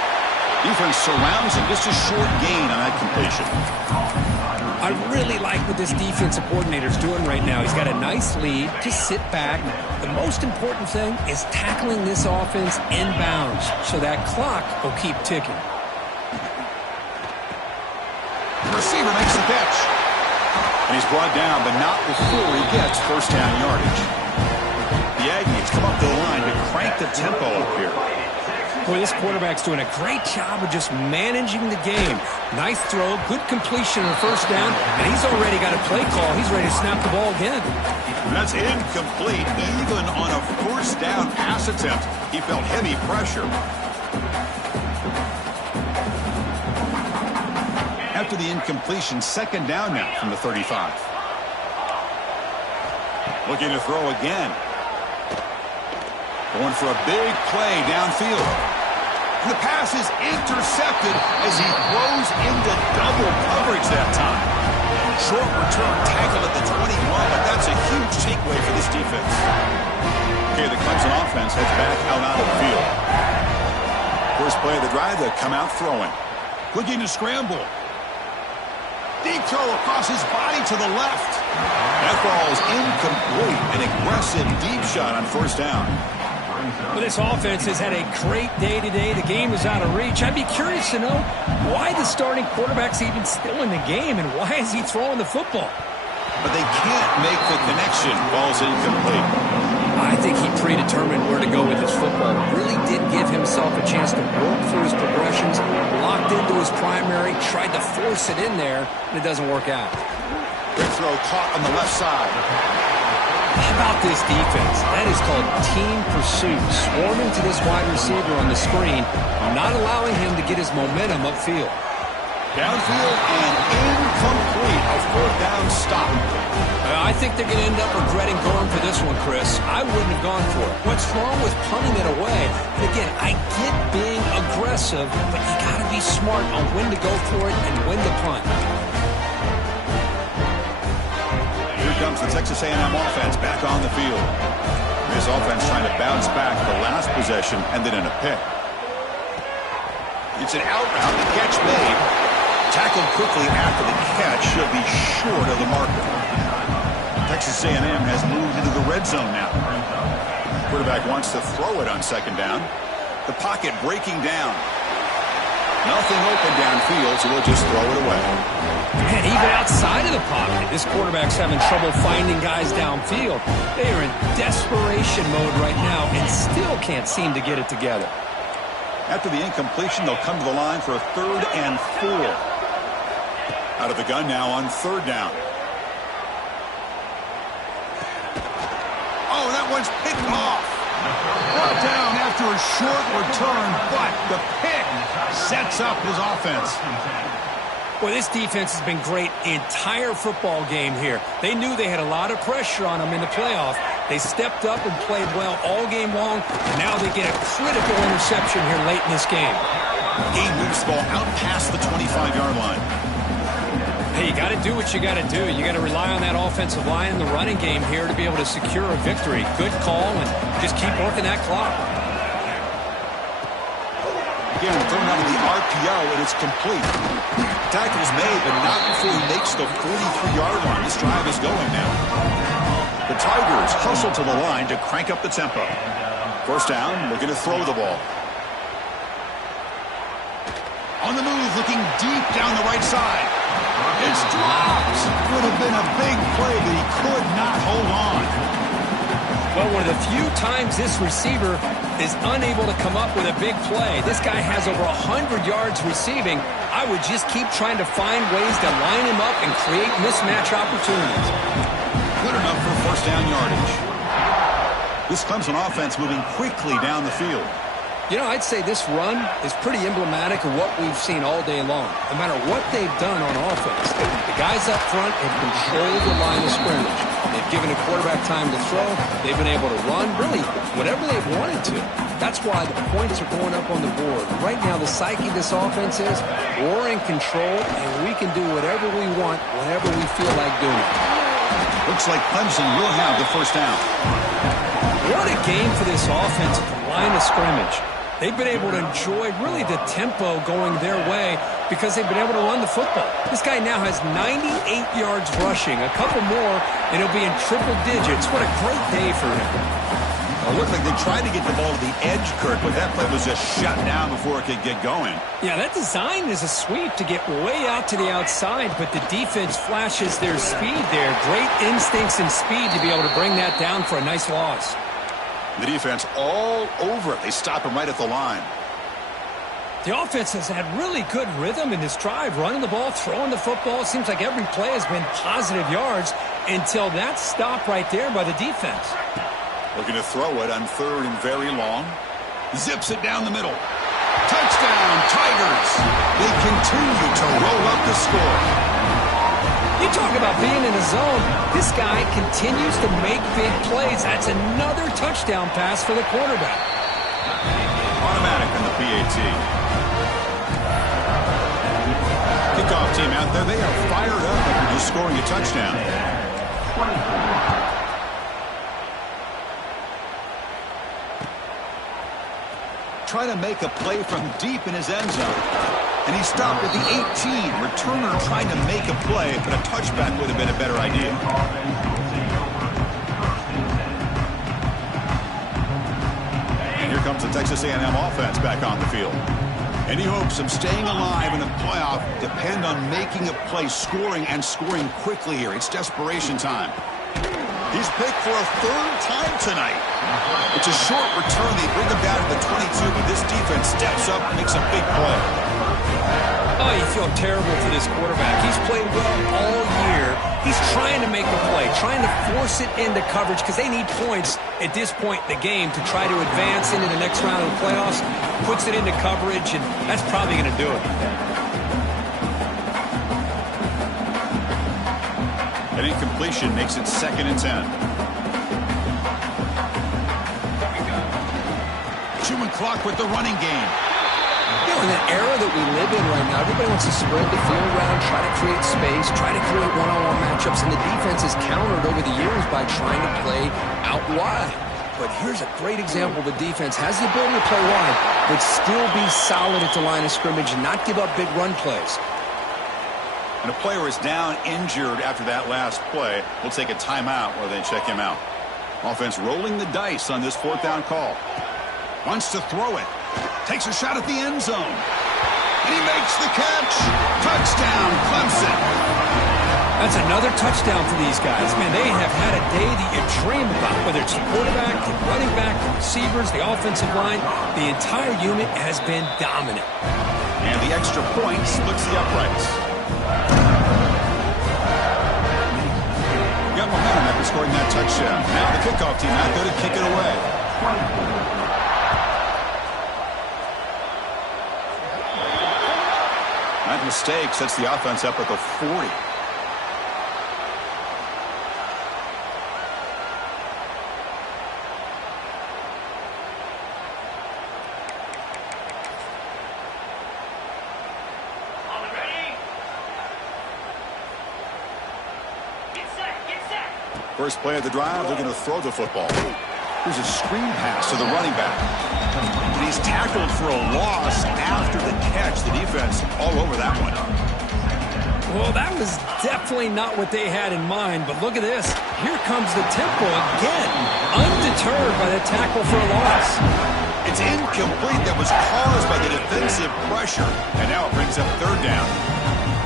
Defense surrounds him. Just a short gain on that completion. I really like what this defensive coordinator's doing right now. He's got a nice lead. Just sit back. The most important thing is tackling this offense inbounds so that clock will keep ticking. The receiver makes the catch. And he's brought down, but not before he gets first down yardage. The Aggies come up to the line to crank the tempo up here. Boy, this quarterback's doing a great job of just managing the game. Nice throw, good completion on the first down, and he's already got a play call. He's ready to snap the ball again. And that's incomplete. Even on a first down pass attempt, he felt heavy pressure. After the incompletion, second down now from the 35. Looking to throw again. Going for a big play downfield. And the pass is intercepted as he throws into double coverage that time. Short return tackle at the 21, but that's a huge takeaway for this defense. Okay, the Clemson offense heads back out onto the field. First play of the drive, they come out throwing. Looking to scramble. Deep throw across his body to the left. That ball is incomplete. An aggressive deep shot on first down. Well, this offense has had a great day today. The game is out of reach. I'd be curious to know why the starting quarterback's even still in the game and why is he throwing the football? But they can't make the connection. Ball's incomplete. I think he predetermined where to go with his football. Really did get himself a chance to work through his progressions, locked into his primary, tried to force it in there, and it doesn't work out. Quick throw caught on the left side. How about this defense? That is called team pursuit. Swarming to this wide receiver on the screen, not allowing him to get his momentum upfield. Downfield and incomplete. A fourth down stop. I think they're going to end up regretting going for this one, Chris. I wouldn't have gone for it. What's wrong with punting it away? And again, I get being aggressive, but you got to be smart on when to go for it and when to punt. Here comes the Texas A&M offense back on the field. This offense trying to bounce back the last possession, ended in a pick. It's an out route, the catch made. Tackled quickly after the catch, should be short of the marker. Texas A&M has moved into the red zone now. Quarterback wants to throw it on second down. The pocket breaking down. Nothing open downfield, so we'll just throw it away. And even outside of the pocket, this quarterback's having trouble finding guys downfield. They are in desperation mode right now and still can't seem to get it together. After the incompletion, they'll come to the line for a 3rd and 4. Out of the gun now on 3rd down. Oh, that one's picked off. Brought down after a short return, but the pick sets up his offense. Well, this defense has been great the entire football game here. They knew they had a lot of pressure on them in the playoff. They stepped up and played well all game long, and now they get a critical interception here late in this game. He moves the ball out past the 25-yard line. Hey, you got to do what you got to do. You got to rely on that offensive line in the running game here to be able to secure a victory. Good call, and just keep working that clock. Again, thrown out of the RPO, and it's complete. Tackle's made, but not before he makes the 43-yard line. This drive is going now. The Tigers hustle to the line to crank up the tempo. First down, looking to throw the ball. On the move, looking deep down the right side. It's dropped. Would have been a big play, but he could not hold on. Well, one of the few times this receiver is unable to come up with a big play. This guy has over 100 yards receiving. I would just keep trying to find ways to line him up and create mismatch opportunities. Good enough for first down yardage. This Clemson offense moving quickly down the field. You know, I'd say this run is pretty emblematic of what we've seen all day long. No matter what they've done on offense, the guys up front have controlled the line of scrimmage. They've given a quarterback time to throw. They've been able to run, really, whatever they've wanted to. That's why the points are going up on the board. Right now, the psyche of this offense is we're in control, and we can do whatever we want, whenever we feel like doing it. Looks like Clemson will have the first down. What a game for this offense at the line of scrimmage. They've been able to enjoy really the tempo going their way because they've been able to run the football. This guy now has 98 yards rushing. A couple more, and he'll be in triple digits. What a great day for him. It looked like they tried to get the ball to the edge, Kirk, but that play was just shut down before it could get going. Yeah, that design is a sweep to get way out to the outside, but the defense flashes their speed there. Great instincts and speed to be able to bring that down for a nice loss. The defense all over it. They stop him right at the line. The offense has had really good rhythm in this drive, running the ball, throwing the football. It seems like every play has been positive yards until that stop right there by the defense. Looking to throw it on 3rd and very long. Zips it down the middle. Touchdown, Tigers. They continue to roll up the score. You talk about being in a zone. This guy continues to make big plays. That's another touchdown pass for the quarterback. Automatic in the PAT. Kickoff team out there. They are fired up after just scoring a touchdown. Trying to make a play from deep in his end zone. And he stopped at the 18. Returner trying to make a play, but a touchback would have been a better idea. And here comes the Texas A&M offense back on the field. Any hopes of staying alive in the playoff depend on making a play, scoring and scoring quickly here. It's desperation time. He's picked for a third time tonight. It's a short return. They bring him down to the 22, but this defense steps up and makes a big play. Oh, you feel terrible for this quarterback. He's played well all year. He's trying to make the play, trying to force it into coverage because they need points at this point in the game to try to advance into the next round of the playoffs. Puts it into coverage, and that's probably going to do it. An incompletion makes it 2nd and 10. Human clock with the running game. You know, in the era that we live in right now, everybody wants to spread the field around, try to create space, try to create one-on-one matchups, and the defense is countered over the years by trying to play out wide. But here's a great example. The defense has the ability to play wide, but still be solid at the line of scrimmage and not give up big run plays. And a player is down injured after that last play. We'll take a timeout while they check him out. Offense rolling the dice on this 4th down call. Wants to throw it. Takes a shot at the end zone. And he makes the catch. Touchdown, Clemson. That's another touchdown for these guys. Man, they have had a day that you dream about, whether it's the quarterback, the running back, the receivers, the offensive line. The entire unit has been dominant. And the extra point splits the uprights. Got momentum after scoring that touchdown. Now the kickoff team out there to kick it away. That mistake sets the offense up at the 40. First play of the drive, they're going to throw the football. Here's a screen pass to the running back. And he's tackled for a loss after the catch. The defense all over that one. Well, that was definitely not what they had in mind, but look at this. Here comes the tempo again, undeterred by the tackle for a loss. It's incomplete. That was caused by the defensive pressure. And now it brings up 3rd down.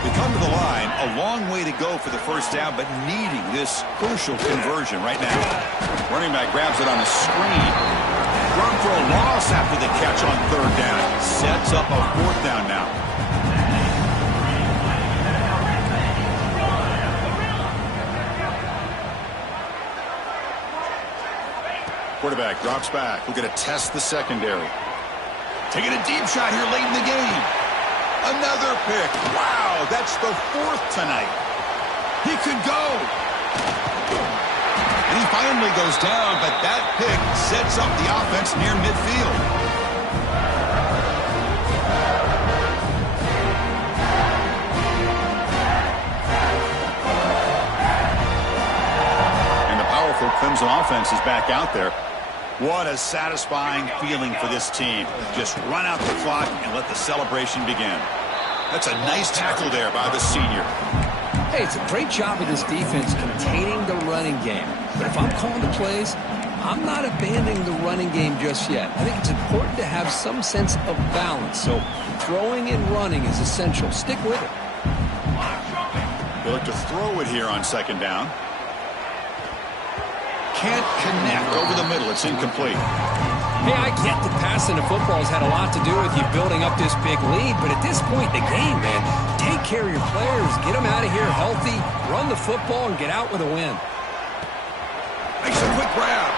They come to the line, a long way to go for the first down, but needing this crucial conversion right now. Running back grabs it on the screen. Run for a loss after the catch on 3rd down. Sets up a 4th down now. Quarterback drops back. We're going to test the secondary. Taking a deep shot here late in the game. Another pick. Wow, that's the 4th tonight. He could go. And he finally goes down, but that pick sets up the offense near midfield. And the powerful Clemson offense is back out there. What a satisfying feeling for this team. Just run out the clock and let the celebration begin. That's a nice tackle there by the senior. Hey, it's a great job of this defense containing the running game. But if I'm calling the plays, I'm not abandoning the running game just yet. I think it's important to have some sense of balance. So throwing and running is essential. Stick with it. They look to throw it here on 2nd down. Can't connect over the middle. It's incomplete. Hey, I get that passing the football has had a lot to do with you building up this big lead, but at this point in the game, man, take care of your players, get them out of here healthy, run the football, and get out with a win. Makes a quick grab.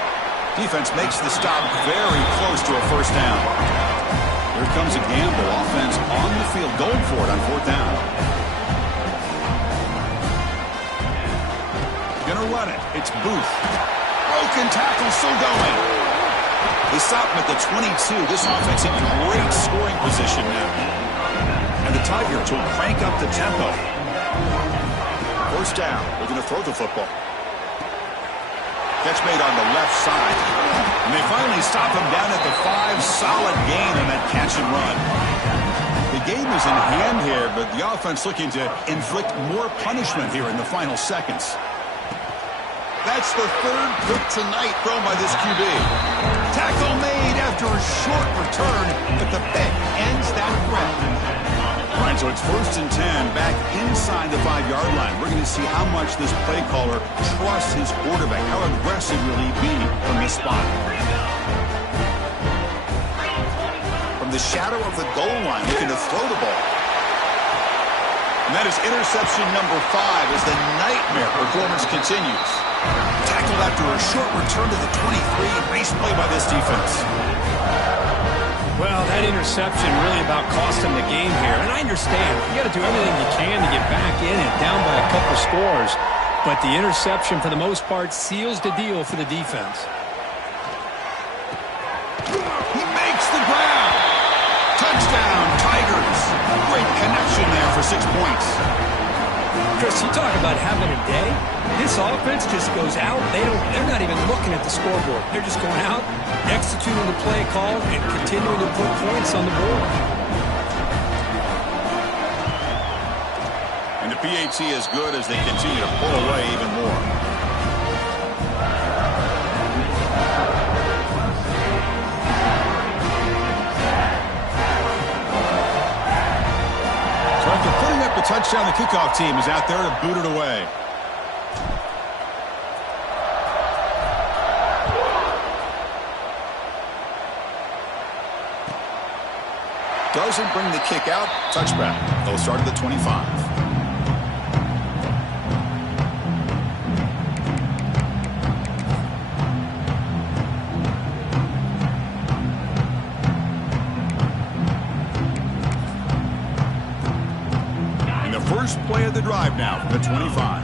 Defense makes the stop very close to a 1st down. Here comes a gamble. Offense on the field going for it on 4th down. Gonna run it. It's Booth. Broken tackle, still going. They stop him at the 22. This offense in great scoring position now. And the Tigers will crank up the tempo. 1st down. They're going to throw the football. Catch made on the left side. And they finally stop him down at the 5. Solid gain on that catch and run. The game is in hand here, but the offense looking to inflict more punishment here in the final seconds. That's the 3rd pick tonight thrown by this QB. Tackle made after a short return, but the pick ends that threat. And so it's 1st and 10 back inside the 5-yard line. We're going to see how much this play caller trusts his quarterback. How aggressive will he be from this spot? From the shadow of the goal line, looking to throw the ball. And that is interception number 5 as the nightmare performance continues. Tackled after a short return to the 23. Nice play by this defense. Well, that interception really about cost him the game here. And I understand. You got to do everything you can to get back in and down by a couple scores. But the interception, for the most part, seals the deal for the defense. He makes the grab. Touchdown, Tigers. Great connection there for 6 points. Chris, you talk about having a day. This offense just goes out. They're not even looking at the scoreboard. They're just going out, executing the play call, and continuing to put points on the board. And the PAT is good as they continue to pull away even more. So after putting up the touchdown, the kickoff team is out there to boot it away. Doesn't bring the kick out. Touchback. They'll start at the 25. And the first play of the drive now from the 25.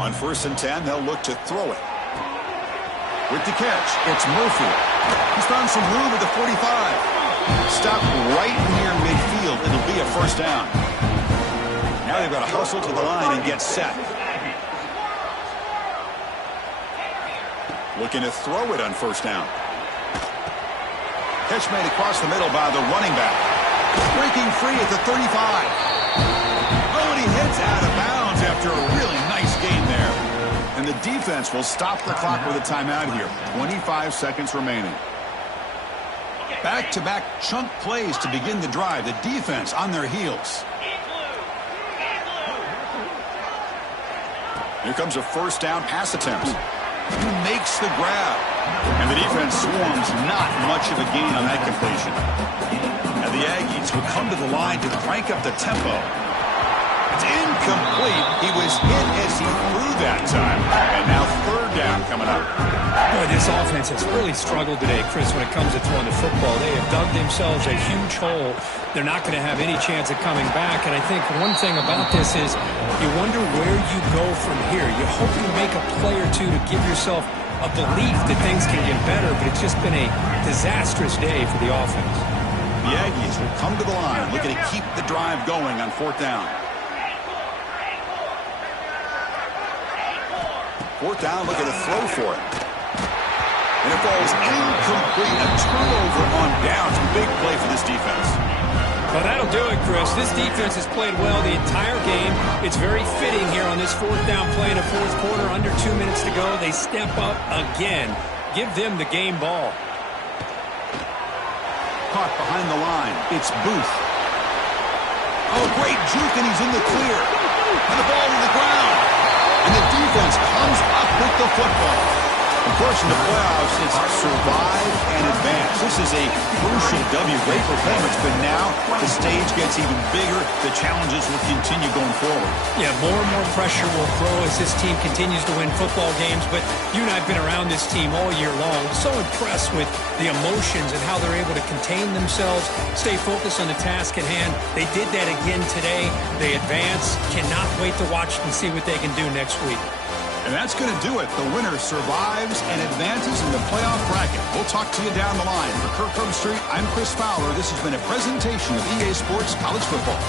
On 1st and 10, they'll look to throw it. With the catch, it's Murphy. He's found some room at the 45. Stop right near midfield. It'll be a first down. Now they've got to hustle to the line and get set. Looking to throw it on 1st down. Catch made across the middle by the running back. Breaking free at the 35. Oh, and he heads out of bounds after a really nice gain there. And the defense will stop the clock with a timeout here. 25 seconds remaining. Back-to-back chunk plays to begin the drive. The defense on their heels. Here comes a 1st down pass attempt. He makes the grab. And the defense swarms not much of a gain on that completion. And the Aggies will come to the line to crank up the tempo. It's incomplete. He was hit as he threw that time. And now 3rd down coming up. Boy, this offense has really struggled today, Chris, when it comes to throwing the football. They have dug themselves a huge hole. They're not going to have any chance of coming back. And I think one thing about this is you wonder where you go from here. You hope you make a play or two to give yourself a belief that things can get better, but it's just been a disastrous day for the offense. The Aggies will come to the line, looking to keep the drive going on 4th down. 4th down, looking to throw for it. And it falls incomplete. A turnover on downs. Big play for this defense. Well, that'll do it, Chris. This defense has played well the entire game. It's very fitting here on this 4th down play in the 4th quarter. Under 2 minutes to go. They step up again. Give them the game ball. Caught behind the line. It's Booth. Oh, great juke, and he's in the clear. And the ball to the ground. And the defense comes up with the football. Of course, in the playoffs, it's survive and advance. This is a crucial W. Great performance, but now the stage gets even bigger. The challenges will continue going forward. Yeah, more and more pressure will grow as this team continues to win football games. But you and I have been around this team all year long. So impressed with the emotions and how they're able to contain themselves, stay focused on the task at hand. They did that again today. They advance. Cannot wait to watch and see what they can do next week. And that's going to do it. The winner survives and advances in the playoff bracket. We'll talk to you down the line. For Kirk Herbstreit, I'm Chris Fowler. This has been a presentation of EA Sports College Football.